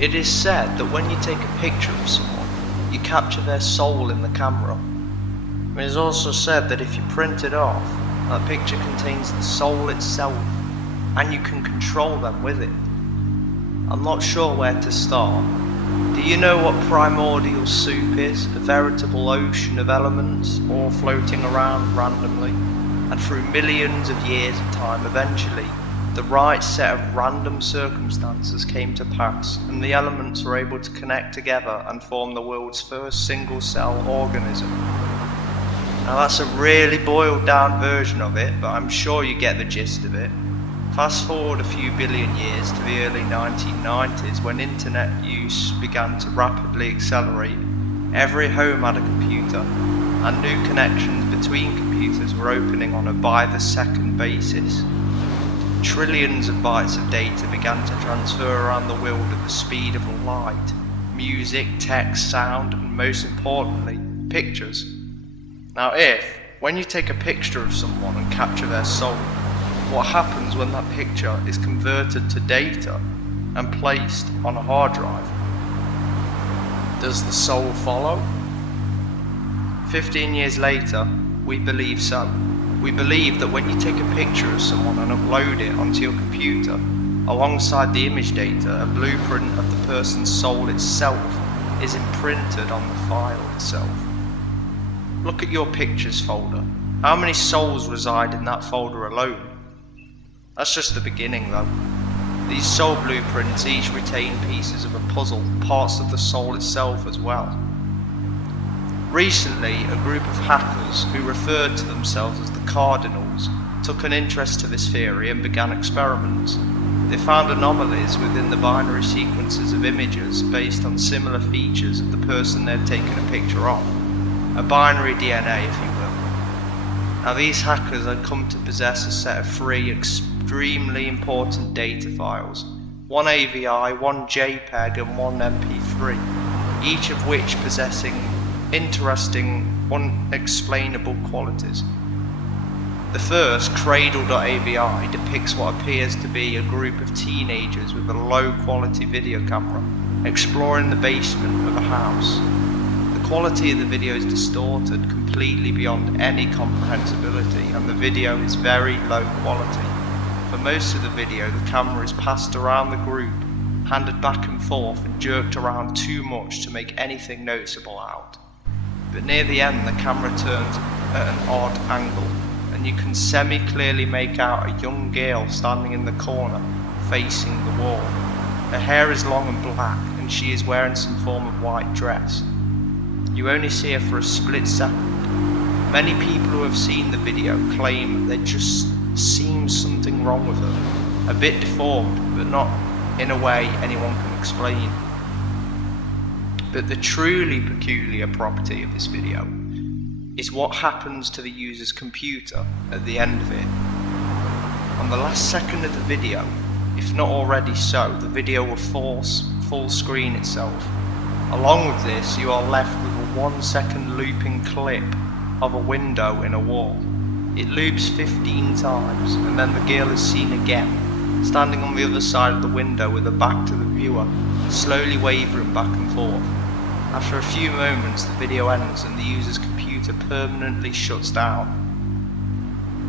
It is said that when you take a picture of someone, you capture their soul in the camera. It is also said that if you print it off, that picture contains the soul itself, and you can control them with it. I'm not sure where to start. Do you know what primordial soup is? A veritable ocean of elements, all floating around randomly, and through millions of years of time, eventually, the right set of random circumstances came to pass, and the elements were able to connect together and form the world's first single-cell organism. Now that's a really boiled down version of it, but I'm sure you get the gist of it. Fast forward a few billion years to the early 1990s, when internet use began to rapidly accelerate. Every home had a computer, and new connections between computers were opening on a by-the-second basis. Trillions of bytes of data began to transfer around the world at the speed of light. Music, text, sound, and most importantly, pictures. Now when you take a picture of someone and capture their soul, what happens when that picture is converted to data and placed on a hard drive? Does the soul follow? 15 years later, we believe so. We believe that when you take a picture of someone and upload it onto your computer, alongside the image data, a blueprint of the person's soul itself is imprinted on the file itself. Look at your pictures folder. How many souls reside in that folder alone? That's just the beginning though. These soul blueprints each retain pieces of a puzzle, parts of the soul itself as well. Recently, a group of hackers who referred to themselves as the Cardinals took an interest to this theory and began experiments. They found anomalies within the binary sequences of images based on similar features of the person they'd taken a picture of. A binary DNA, if you will. Now these hackers had come to possess a set of three extremely important data files, one AVI, one JPEG and one MP3, each of which possessing interesting, unexplainable qualities. The first, Cradle.avi, depicts what appears to be a group of teenagers with a low-quality video camera exploring the basement of a house. The quality of the video is distorted completely beyond any comprehensibility, and the video is very low quality. For most of the video, the camera is passed around the group, handed back and forth and jerked around too much to make anything noticeable out. But near the end, the camera turns at an odd angle, and you can semi-clearly make out a young girl standing in the corner, facing the wall. Her hair is long and black, and she is wearing some form of white dress. You only see her for a split second. Many people who have seen the video claim that there just seems something wrong with her. A bit deformed, but not in a way anyone can explain. But the truly peculiar property of this video is what happens to the user's computer at the end of it. On the last second of the video, if not already so, the video will force full screen itself. Along with this, you are left with a 1 second looping clip of a window in a wall. It loops 15 times, and then the girl is seen again, standing on the other side of the window with her back to the viewer, slowly wavering back and forth. After a few moments, the video ends and the user's computer permanently shuts down.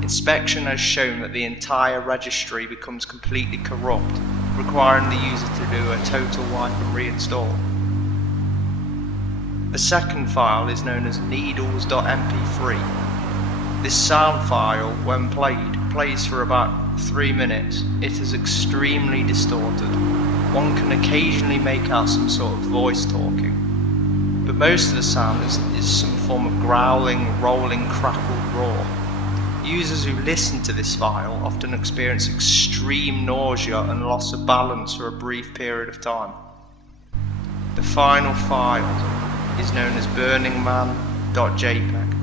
Inspection has shown that the entire registry becomes completely corrupt, requiring the user to do a total wipe and reinstall. The second file is known as needles.mp3. This sound file, when played, plays for about 3 minutes. It is extremely distorted. One can occasionally make out some sort of voice talking, but most of the sound is some form of growling, rolling, crackled roar. Users who listen to this file often experience extreme nausea and loss of balance for a brief period of time. The final file is known as Burningman.jpeg.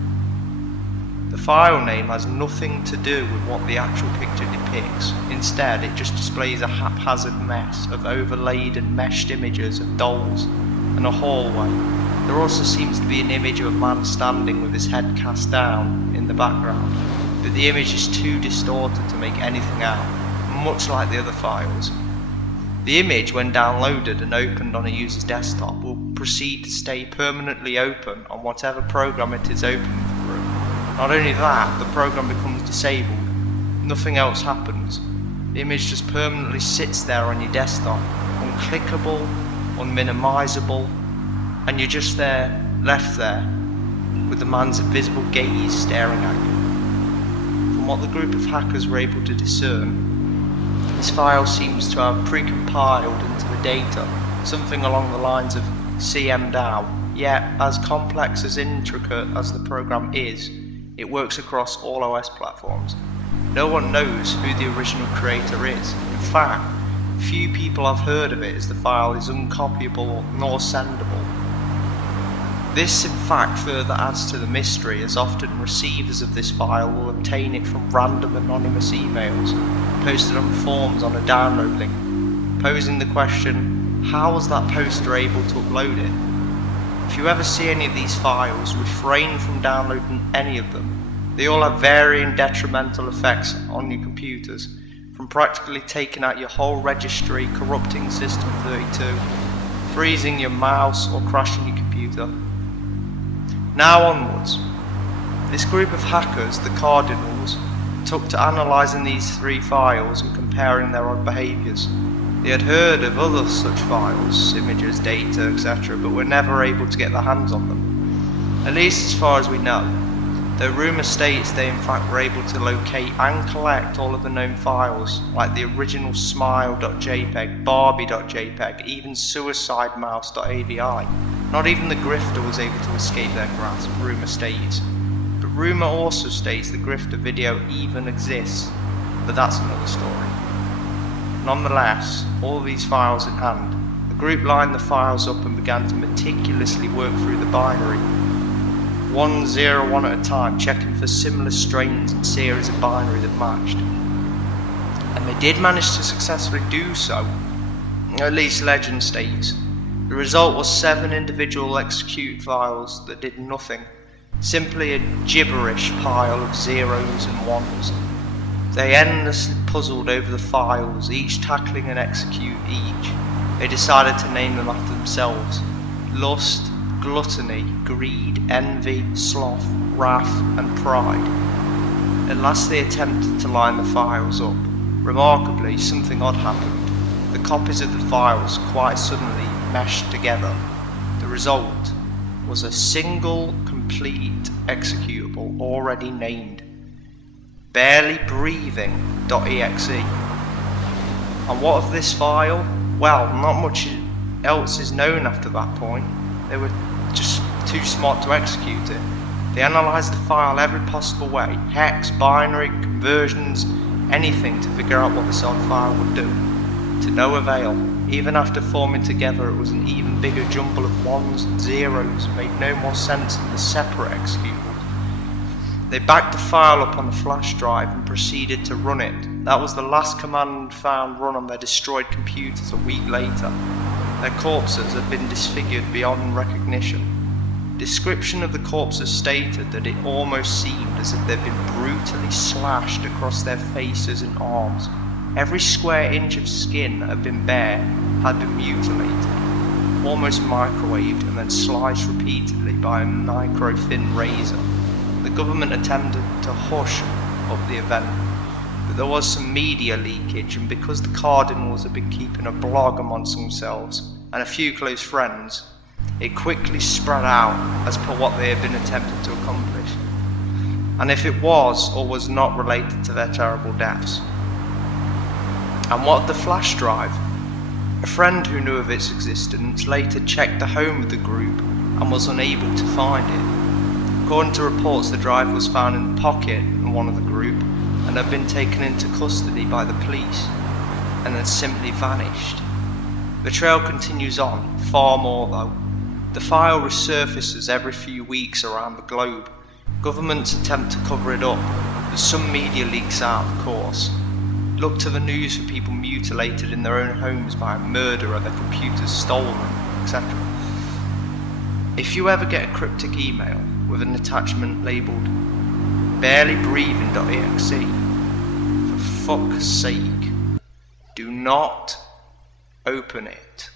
The file name has nothing to do with what the actual picture depicts. Instead, it just displays a haphazard mess of overlaid and meshed images of dolls and a hallway. There also seems to be an image of a man standing with his head cast down in the background, but the image is too distorted to make anything out, much like the other files. The image, when downloaded and opened on a user's desktop, will proceed to stay permanently open on whatever program it is open through. Not only that, the program becomes disabled. Nothing else happens. The image just permanently sits there on your desktop, unclickable, unminimizable, and you're just there, left there, with the man's invisible gaze staring at you. From what the group of hackers were able to discern, this file seems to have pre-compiled into the data something along the lines of CMDAO, yet as complex as intricate as the program is, it works across all OS platforms. No one knows who the original creator is. In fact, few people have heard of it, as the file is uncopyable nor sendable. This in fact further adds to the mystery, as often receivers of this file will obtain it from random anonymous emails posted on forums on a download link, posing the question, how was that poster able to upload it? If you ever see any of these files, refrain from downloading any of them. They all have varying detrimental effects on your computers, from practically taking out your whole registry, corrupting System 32, freezing your mouse or crashing your computer. Now onwards. This group of hackers, the Cardinals, took to analysing these 3 files and comparing their odd behaviours. They had heard of other such files, images, data, etc., but were never able to get their hands on them. At least as far as we know. Though rumour states they in fact were able to locate and collect all of the known files, like the original Smile.jpeg, Barbie.jpeg, even SuicideMouse.avi. Not even the grifter was able to escape their grasp, rumour states. But rumour also states the grifter video even exists, but that's another story. Nonetheless, all these files in hand, the group lined the files up and began to meticulously work through the binary, 101 at a time, checking for similar strains and series of binary that matched. And they did manage to successfully do so, at least legend states. The result was 7 individual execute files that did nothing, simply a gibberish pile of zeros and ones. They endlessly puzzled over the files, each tackling an execute each. They decided to name them after themselves: lust, gluttony, greed, envy, sloth, wrath and pride. At last they attempted to line the files up. Remarkably, something odd happened. The copies of the files quite suddenly meshed together. The result was a single complete executable already named Barelybreathing.exe. And what of this file? Well, not much else is known after that point. They were just too smart to execute it. They analysed the file every possible way, hex, binary, conversions, anything to figure out what this odd file would do. To no avail. Even after forming together, it was an even bigger jumble of ones and zeros and made no more sense than the separate executables. They backed the file up on the flash drive and proceeded to run it. That was the last command found run on their destroyed computers a week later. Their corpses had been disfigured beyond recognition. Description of the corpses stated that it almost seemed as if they'd been brutally slashed across their faces and arms. Every square inch of skin that had been bare had been mutilated, almost microwaved and then sliced repeatedly by a micro-thin razor. The government attempted to hush up the event, but there was some media leakage, and because the Cardinals had been keeping a blog amongst themselves and a few close friends, it quickly spread out as per what they had been attempting to accomplish, and if it was or was not related to their terrible deaths. And what of the flash drive? A friend who knew of its existence later checked the home of the group and was unable to find it. According to reports, the drive was found in the pocket of one of the group and had been taken into custody by the police and had simply vanished. The trail continues on, far more though. The file resurfaces every few weeks around the globe. Governments attempt to cover it up, but some media leaks out, of course. Look to the news for people mutilated in their own homes by a murderer, their computers stolen, etc. If you ever get a cryptic email with an attachment labelled Barelybreathing.exe, for fuck's sake, do not Open it.